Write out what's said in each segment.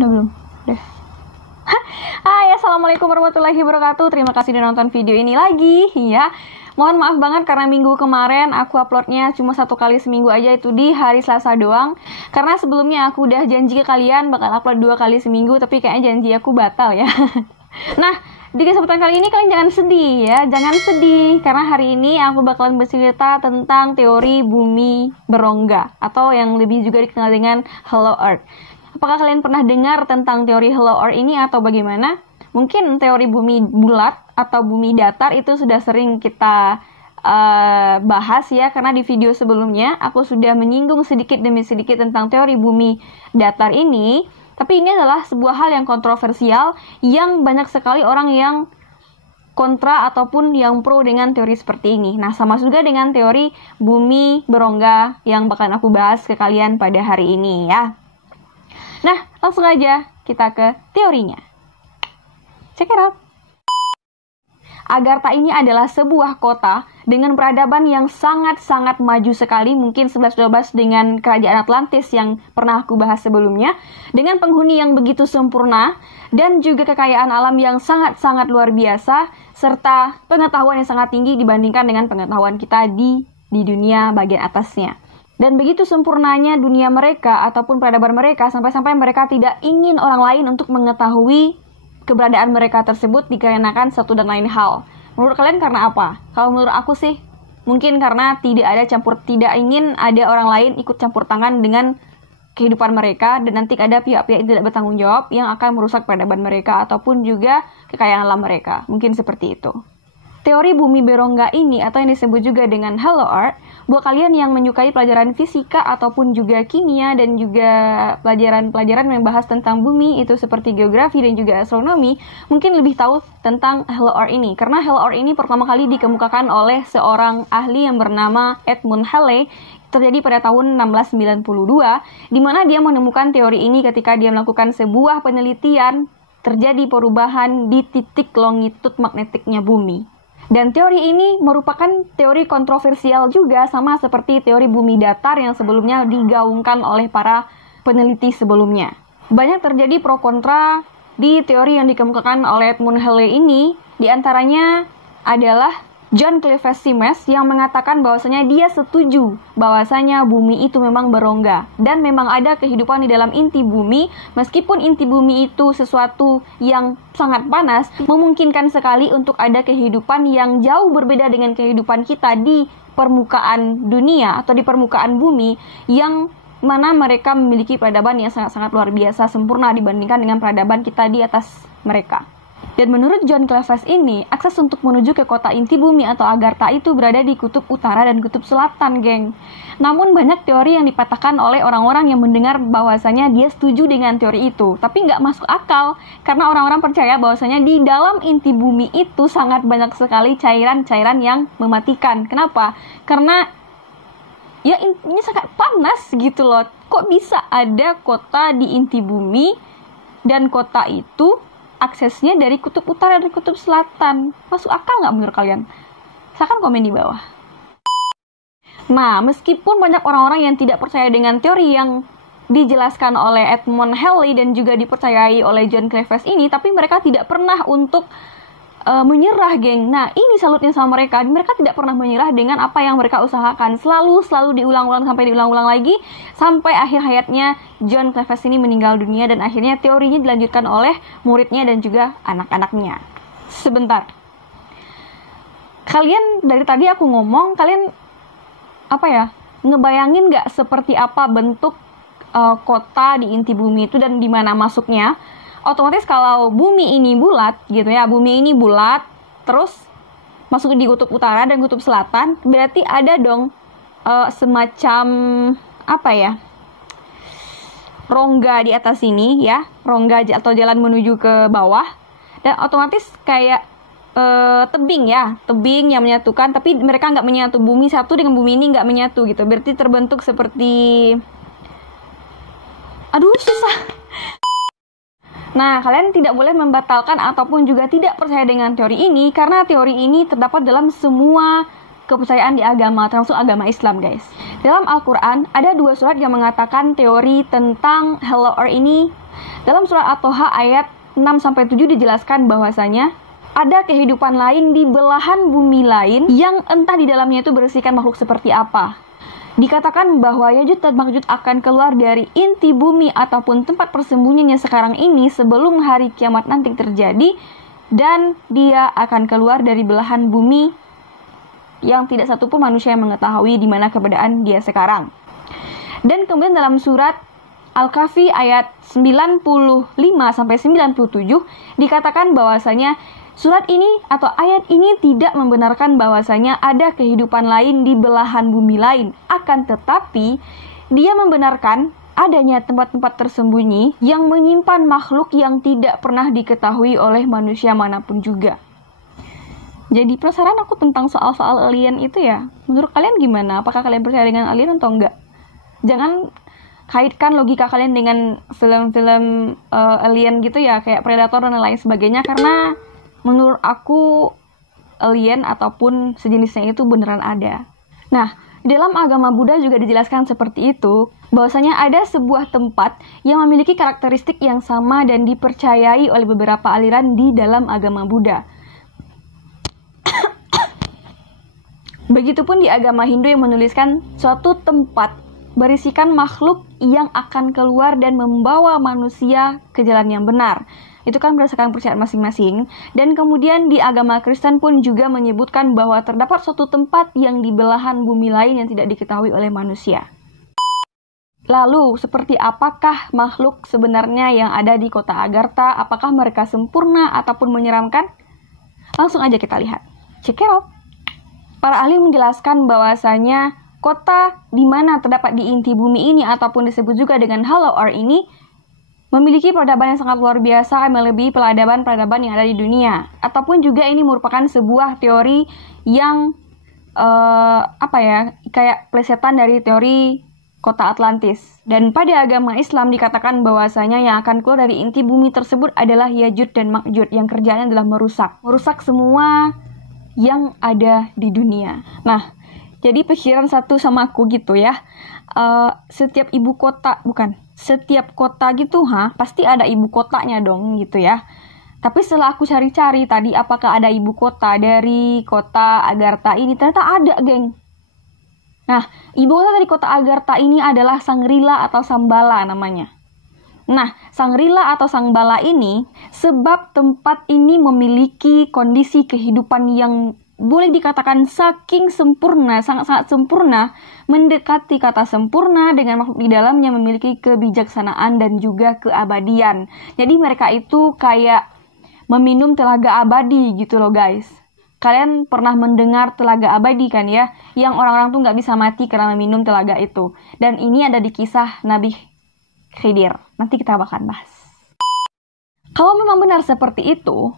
Udah belum? Udah. Hai, assalamualaikum warahmatullahi wabarakatuh. Terima kasih udah nonton video ini lagi ya. Mohon maaf banget karena minggu kemarin aku uploadnya cuma 1 kali seminggu aja, itu di hari Selasa doang. Karena sebelumnya aku udah janji ke kalian bakal upload 2 kali seminggu, tapi kayaknya janji aku batal ya. Nah, di kesempatan kali ini kalian jangan sedih ya, jangan sedih. Karena hari ini aku bakalan bercerita tentang teori bumi berongga, atau yang lebih juga dikenal dengan Hollow Earth. Apakah kalian pernah dengar tentang teori Hollow Earth ini atau bagaimana? Mungkin teori bumi bulat atau bumi datar itu sudah sering kita bahas ya, karena di video sebelumnya aku sudah menyinggung sedikit demi sedikit tentang teori bumi datar ini. Tapi ini adalah sebuah hal yang kontroversial, yang banyak sekali orang yang kontra ataupun yang pro dengan teori seperti ini. Nah, sama juga dengan teori bumi berongga yang bakalan aku bahas ke kalian pada hari ini ya. Nah, langsung aja kita ke teorinya. Check it out. Agartha ini adalah sebuah kota dengan peradaban yang sangat-sangat maju sekali, mungkin 11-12 dengan kerajaan Atlantis yang pernah aku bahas sebelumnya, dengan penghuni yang begitu sempurna, dan juga kekayaan alam yang sangat-sangat luar biasa, serta pengetahuan yang sangat tinggi dibandingkan dengan pengetahuan kita di dunia bagian atasnya. Dan begitu sempurnanya dunia mereka ataupun peradaban mereka, sampai-sampai mereka tidak ingin orang lain untuk mengetahui keberadaan mereka tersebut dikarenakan satu dan lain hal. Menurut kalian karena apa? Kalau menurut aku sih, mungkin karena tidak ingin ada orang lain ikut campur tangan dengan kehidupan mereka, dan nanti ada pihak-pihak yang tidak bertanggung jawab yang akan merusak peradaban mereka ataupun juga kekayaan alam mereka. Mungkin seperti itu. Teori bumi berongga ini, atau yang disebut juga dengan Hollow Earth, buat kalian yang menyukai pelajaran fisika ataupun juga kimia dan juga pelajaran-pelajaran yang membahas tentang bumi itu seperti geografi dan juga astronomi, mungkin lebih tahu tentang Hollow Earth ini. Karena Hollow Earth ini pertama kali dikemukakan oleh seorang ahli yang bernama Edmund Halley, terjadi pada tahun 1692, di mana dia menemukan teori ini ketika dia melakukan sebuah penelitian terjadi perubahan di titik longitud magnetiknya bumi. Dan teori ini merupakan teori kontroversial juga, sama seperti teori bumi datar yang sebelumnya digaungkan oleh para peneliti sebelumnya. Banyak terjadi pro kontra di teori yang dikemukakan oleh Edmund Halley ini, diantaranya adalah John Clifford Simes yang mengatakan bahwasanya dia setuju bahwasanya bumi itu memang berongga dan memang ada kehidupan di dalam inti bumi, meskipun inti bumi itu sesuatu yang sangat panas, memungkinkan sekali untuk ada kehidupan yang jauh berbeda dengan kehidupan kita di permukaan dunia atau di permukaan bumi, yang mana mereka memiliki peradaban yang sangat-sangat luar biasa sempurna dibandingkan dengan peradaban kita di atas mereka. Dan menurut John Clifford ini, akses untuk menuju ke kota inti bumi atau Agartha itu berada di kutub utara dan kutub selatan, geng. Namun banyak teori yang dipatahkan oleh orang-orang yang mendengar bahwasanya dia setuju dengan teori itu, tapi nggak masuk akal, karena orang-orang percaya bahwasanya di dalam inti bumi itu sangat banyak sekali cairan-cairan yang mematikan. Kenapa? Karena ya intinya sangat panas gitu loh. Kok bisa ada kota di inti bumi dan kota itu aksesnya dari kutub utara dan kutub selatan? Masuk akal nggak menurut kalian? Silahkan komen di bawah. Nah, meskipun banyak orang-orang yang tidak percaya dengan teori yang dijelaskan oleh Edmund Halley dan juga dipercayai oleh John Clifford ini, tapi mereka tidak pernah untuk menyerah, geng. Nah, ini salutnya sama mereka. Mereka tidak pernah menyerah dengan apa yang mereka usahakan. Selalu diulang-ulang sampai diulang-ulang lagi, sampai akhir hayatnya John Clifford ini meninggal dunia, dan akhirnya teorinya dilanjutkan oleh muridnya dan juga anak-anaknya. Sebentar. Kalian dari tadi aku ngomong, kalian ngebayangin nggak seperti apa bentuk kota di inti bumi itu dan di mana masuknya? Otomatis kalau bumi ini bulat gitu ya, bumi ini bulat terus masuk di kutub utara dan kutub selatan, berarti ada dong semacam rongga di atas ini ya, rongga atau jalan menuju ke bawah, dan otomatis kayak tebing yang menyatukan, tapi mereka nggak menyatu, bumi satu dengan bumi ini nggak menyatu gitu, berarti terbentuk seperti susah. Nah, kalian tidak boleh membatalkan ataupun juga tidak percaya dengan teori ini, karena teori ini terdapat dalam semua kepercayaan di agama, termasuk agama Islam, guys. Dalam Al-Quran, ada 2 surat yang mengatakan teori tentang Hello Earth ini. Dalam surat At-Toha ayat 6-7 dijelaskan bahwasanya ada kehidupan lain di belahan bumi lain yang entah di dalamnya itu berisikan makhluk seperti apa. Dikatakan bahwa Yajuj dan Makjuj akan keluar dari inti bumi ataupun tempat persembunyiannya sekarang ini sebelum hari kiamat nanti terjadi, dan dia akan keluar dari belahan bumi yang tidak satupun manusia yang mengetahui di mana keberadaan dia sekarang. Dan kemudian dalam surat Al-Kahfi ayat 95-97 dikatakan bahwasanya surat ini atau ayat ini tidak membenarkan bahwasanya ada kehidupan lain di belahan bumi lain. Akan tetapi dia membenarkan adanya tempat-tempat tersembunyi yang menyimpan makhluk yang tidak pernah diketahui oleh manusia manapun juga. Jadi penasaran aku tentang soal-soal alien itu ya. Menurut kalian gimana? Apakah kalian percaya dengan alien atau enggak? Jangan kaitkan logika kalian dengan film-film alien gitu ya, kayak Predator dan lain sebagainya, karena menurut aku alien ataupun sejenisnya itu beneran ada. Nah, di dalam agama Buddha juga dijelaskan seperti itu, bahwasanya ada sebuah tempat yang memiliki karakteristik yang sama dan dipercayai oleh beberapa aliran di dalam agama Buddha. Begitupun di agama Hindu yang menuliskan suatu tempat berisikan makhluk yang akan keluar dan membawa manusia ke jalan yang benar. Itu kan berdasarkan percayaan masing-masing. Dan kemudian di agama Kristen pun juga menyebutkan bahwa terdapat suatu tempat yang di belahan bumi lain yang tidak diketahui oleh manusia. Lalu, seperti apakah makhluk sebenarnya yang ada di kota Agartha? Apakah mereka sempurna ataupun menyeramkan? Langsung aja kita lihat. Check it out. Para ahli menjelaskan bahwasanya kota di mana terdapat di inti bumi ini ataupun disebut juga dengan Hollow Earth ini memiliki peradaban yang sangat luar biasa, melebihi peradaban-peradaban yang ada di dunia. Ataupun juga ini merupakan sebuah teori yang kayak plesetan dari teori kota Atlantis. Dan pada agama Islam dikatakan bahwasanya yang akan keluar dari inti bumi tersebut adalah Yajuj dan Makjuj yang kerjanya adalah merusak semua yang ada di dunia. Nah, jadi pikiran satu sama aku gitu ya. Setiap kota gitu, pasti ada ibu kotanya dong gitu ya. Tapi setelah aku cari-cari tadi apakah ada ibu kota dari kota Agartha ini, ternyata ada, geng. Nah, ibu kota dari kota Agartha ini adalah Sangrila atau Sambala namanya. Nah, Sangrila atau Sangbala ini sebab tempat ini memiliki kondisi kehidupan yang boleh dikatakan saking sempurna, sangat-sangat sempurna, mendekati kata sempurna dengan makhluk di dalamnya memiliki kebijaksanaan dan juga keabadian. Jadi mereka itu kayak meminum telaga abadi gitu loh guys. Kalian pernah mendengar telaga abadi kan ya? Yang orang-orang tuh nggak bisa mati karena meminum telaga itu. Dan ini ada di kisah Nabi Khidir. Nanti kita akan bahas. Kalau memang benar seperti itu,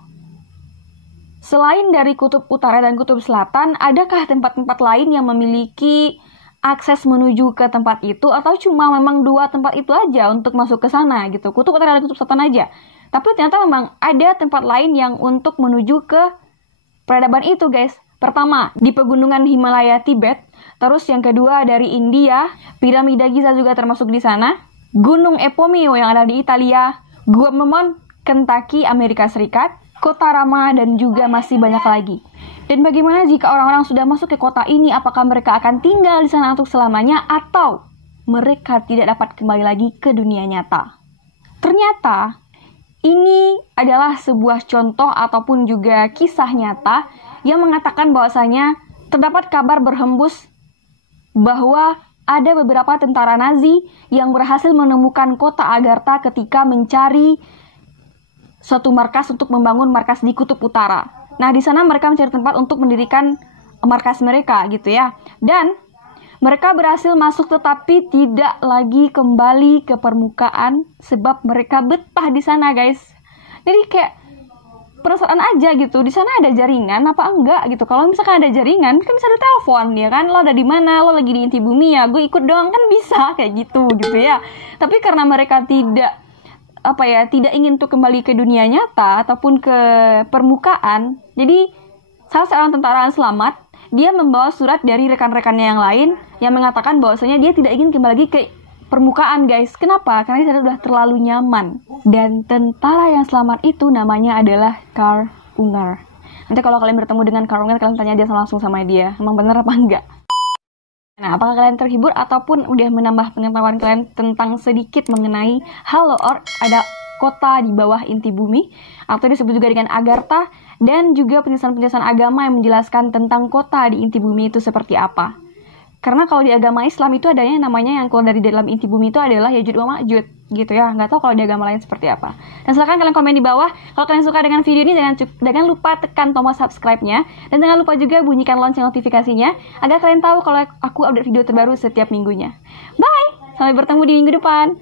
selain dari kutub utara dan kutub selatan, adakah tempat-tempat lain yang memiliki akses menuju ke tempat itu, atau cuma memang 2 tempat itu aja untuk masuk ke sana gitu, kutub utara dan kutub selatan aja? Tapi ternyata memang ada tempat lain yang untuk menuju ke peradaban itu guys. Pertama, di pegunungan Himalaya Tibet, terus yang kedua dari India, piramida Giza juga termasuk di sana. Gunung Epomeo yang ada di Italia, Gua Mormon, Kentucky, Amerika Serikat, kota Rama, dan juga masih banyak lagi. Dan bagaimana jika orang-orang sudah masuk ke kota ini, apakah mereka akan tinggal di sana untuk selamanya atau mereka tidak dapat kembali lagi ke dunia nyata? Ternyata ini adalah sebuah contoh ataupun juga kisah nyata yang mengatakan bahwasanya terdapat kabar berhembus bahwa ada beberapa tentara Nazi yang berhasil menemukan kota Agartha ketika mencari suatu markas untuk membangun markas di kutub utara. Nah, di sana mereka mencari tempat untuk mendirikan markas mereka gitu ya. Dan mereka berhasil masuk tetapi tidak lagi kembali ke permukaan sebab mereka betah di sana, guys. Jadi kayak penasaran aja gitu, di sana ada jaringan apa enggak gitu. Kalau misalkan ada jaringan kan bisa ditelepon ya kan, lo ada di mana, lo lagi di inti bumi ya, gue ikut doang kan bisa kayak gitu ya. Tapi karena mereka tidak ingin untuk kembali ke dunia nyata ataupun ke permukaan, jadi salah seorang tentara yang selamat dia membawa surat dari rekan-rekannya yang lain yang mengatakan bahwasanya dia tidak ingin kembali lagi ke permukaan, guys. Kenapa? Karena dia sudah terlalu nyaman. Dan tentara yang selamat itu namanya adalah Karl Unger. Nanti kalau kalian bertemu dengan Karl Unger, kalian tanya dia langsung sama dia, emang bener apa enggak? Nah, apakah kalian terhibur ataupun udah menambah pengetahuan kalian tentang sedikit mengenai Halo Orc, ada kota di bawah inti bumi, atau disebut juga dengan Agartha, dan juga penjelasan-penjelasan agama yang menjelaskan tentang kota di inti bumi itu seperti apa. Karena kalau di agama Islam itu adanya yang namanya yang keluar dari dalam inti bumi itu adalah Ya'juj wa Ma'juj, gitu ya. Nggak tahu kalau di agama lain seperti apa. Dan silahkan kalian komen di bawah. Kalau kalian suka dengan video ini, jangan lupa tekan tombol subscribe-nya. Dan jangan lupa juga bunyikan lonceng notifikasinya, agar kalian tahu kalau aku update video terbaru setiap minggunya. Bye! Sampai bertemu di minggu depan.